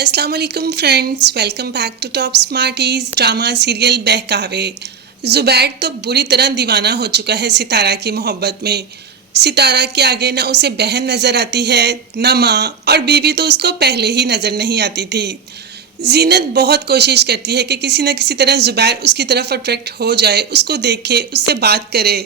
अस्सलाम वालेकुम friends, welcome back to Top Smarties. Drama serial Behkawe. Zubair तो बुरी तरह दीवाना हो चुका है सितारा की मोहब्बत में। सितारा के आगे ना उसे बहन नज़र आती है, ना माँ, और बीवी तो उसको पहले ही नज़र नहीं आती थी। जीनत बहुत कोशिश करती है कि किसी न किसी तरह जुबैर उसकी तरफ अट्रैक्ट हो जाए, उसको देखे, उससे बात करे।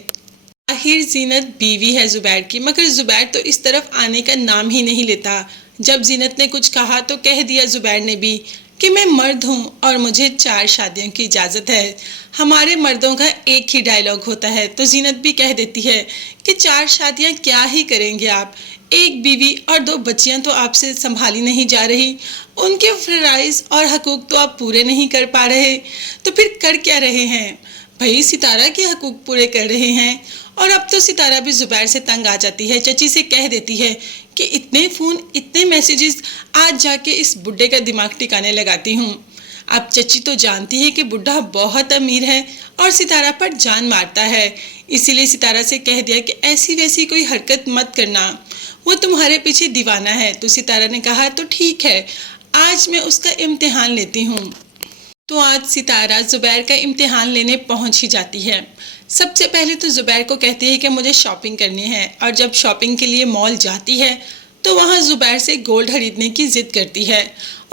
आखिर जीनत बीवी है जुबैर की, मगर जुबैर तो इस तरफ आने का नाम ही नहीं लेता। जब जीनत ने कुछ कहा तो कह दिया जुबैर ने भी कि मैं मर्द हूँ और मुझे 4 शादियों की इजाज़त है। हमारे मर्दों का एक ही डायलॉग होता है, तो जीनत भी कह देती है कि 4 शादियाँ क्या ही करेंगे आप, एक बीवी और 2 बच्चियाँ तो आपसे संभाली नहीं जा रही, उनके फ़राइज़ और हकूक़ तो आप पूरे नहीं कर पा रहे, तो फिर कर क्या रहे हैं? भाई सितारा के हकूक़ पूरे कर रहे हैं। और अब तो सितारा भी जुबैर से तंग आ जाती है, चची से कह देती है कि इतने फ़ोन, इतने मैसेजेस, आज जाके इस बुड्ढे का दिमाग ठिकाने लगाती हूँ। अब चची तो जानती है कि बुड्ढा बहुत अमीर है और सितारा पर जान मारता है, इसीलिए सितारा से कह दिया कि ऐसी वैसी कोई हरकत मत करना, वो तुम्हारे पीछे दीवाना है। तो सितारा ने कहा तो ठीक है, आज मैं उसका इम्तिहान लेती हूँ। तो आज सितारा जुबैर का इम्तिहान लेने पहुंच ही जाती है। सबसे पहले तो जुबैर को कहती है कि मुझे शॉपिंग करनी है, और जब शॉपिंग के लिए मॉल जाती है तो वहां जुबैर से गोल्ड खरीदने की ज़िद करती है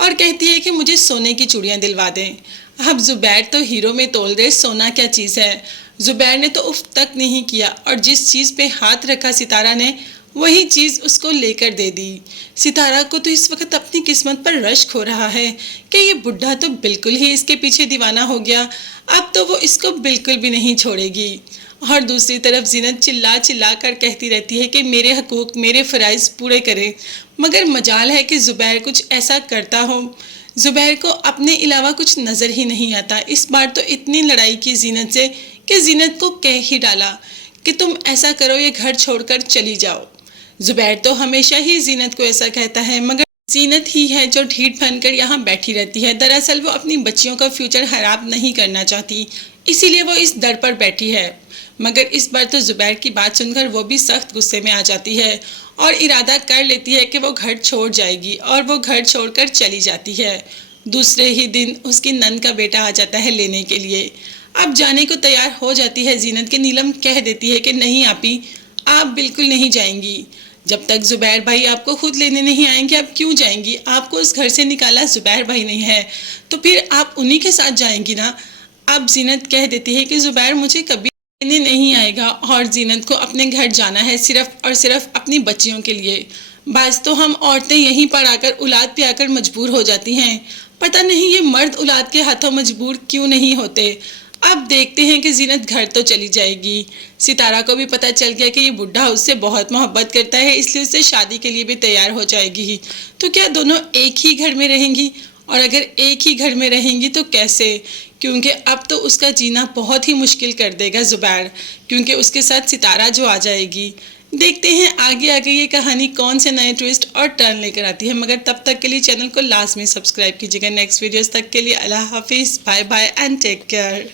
और कहती है कि मुझे सोने की चूड़ियां दिलवा दें। अब जुबैर तो हीरो में तोल दे, सोना क्या चीज़ है। जुबैर ने तो उफ तक नहीं किया, और जिस चीज़ पे हाथ रखा सितारा ने वही चीज़ उसको लेकर दे दी। सितारा को तो इस वक्त अपनी किस्मत पर रश्क हो रहा है कि ये बुढ़ा तो बिल्कुल ही इसके पीछे दीवाना हो गया, अब तो वो इसको बिल्कुल भी नहीं छोड़ेगी। और दूसरी तरफ जीनत चिल्ला चिल्ला कर कहती रहती है कि मेरे हकूक़, मेरे फ़राइज़ पूरे करें, मगर मजाल है कि जुबैर कुछ ऐसा करता हो। जुबैर को अपने अलावा कुछ नज़र ही नहीं आता। इस बार तो इतनी लड़ाई की जीनत से कि जीनत को कह ही डाला कि तुम ऐसा करो, ये घर छोड़कर चली जाओ। जुबैर तो हमेशा ही जीनत को ऐसा कहता है, मगर जीनत ही है जो ढीठ बनकर यहाँ बैठी रहती है। दरअसल वो अपनी बच्चियों का फ्यूचर खराब नहीं करना चाहती, इसीलिए वो इस दर पर बैठी है। मगर इस बार तो जुबैर की बात सुनकर वो भी सख्त गुस्से में आ जाती है और इरादा कर लेती है कि वो घर छोड़ जाएगी, और वो घर छोड़कर चली जाती है। दूसरे ही दिन उसकी नंद का बेटा आ जाता है लेने के लिए। अब जाने को तैयार हो जाती है जीनत के नीलम कह देती है कि नहीं आपी, आप बिल्कुल नहीं जाएंगी। जब तक जुबैर भाई आपको खुद लेने नहीं आएंगे आप क्यों जाएंगी? आपको उस घर से निकाला जुबैर भाई नहीं है, तो फिर आप उन्हीं के साथ जाएंगी ना। अब जीनत कह देती है कि जुबैर मुझे कभी लेने नहीं आएगा, और जीनत को अपने घर जाना है सिर्फ और सिर्फ अपनी बच्चियों के लिए। बस तो हम औरतें यहीं पर आकर औलाद पे आकर मजबूर हो जाती हैं, पता नहीं ये मर्द औलाद के हाथों मजबूर क्यों नहीं होते। अब देखते हैं कि जीनत घर तो चली जाएगी। सितारा को भी पता चल गया कि ये बुढ़ा उससे बहुत मोहब्बत करता है, इसलिए उससे शादी के लिए भी तैयार हो जाएगी। तो क्या दोनों एक ही घर में रहेंगी? और अगर एक ही घर में रहेंगी तो कैसे? क्योंकि अब तो उसका जीना बहुत ही मुश्किल कर देगा जुबैर, क्योंकि उसके साथ सितारा जो आ जाएगी। देखते हैं आगे आगे ये कहानी कौन से नए ट्विस्ट और टर्न लेकर आती है, मगर तब तक के लिए चैनल को लाजमी सब्सक्राइब कीजिएगा। नेक्स्ट वीडियोस तक के लिए अल्लाह हाफिज़, bye bye and take care.